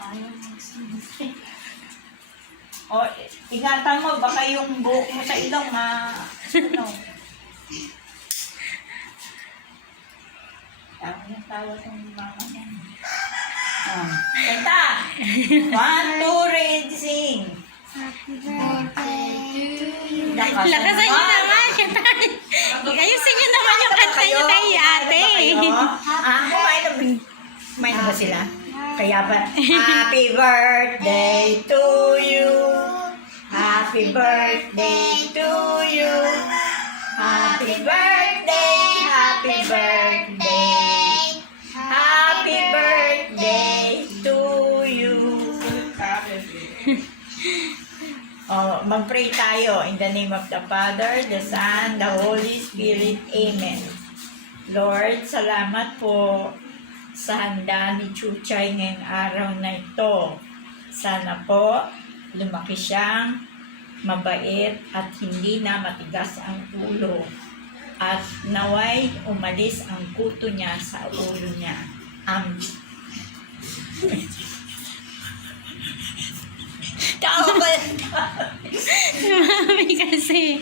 Ayaw magsimisi. O, ingatan mo, baka yung buhok mo sa ilong, ano. Tawa na tawa ng mama niya. Kanta! 1, 2, ready, sing! Happy birthday to you. Lakasan nyo naman. Ayusin nyo naman yung kanta nyo kay ate. Kumain na ba sila? Kaya pa, happy birthday to you. Happy birthday to you. Happy birthday, happy birthday. Happy birthday to you. Oh, mag-pray tayo in the name of the Father, the Son, the Holy Spirit. Amen. Lord, salamat po sa handa ni Chuchay ngayong araw na ito. Sana po lumaki siyang mabait at hindi na matigas ang ulo. At naway umalis ang kuto niya sa ulo niya. Amen. Tawa pa. Mami kasi.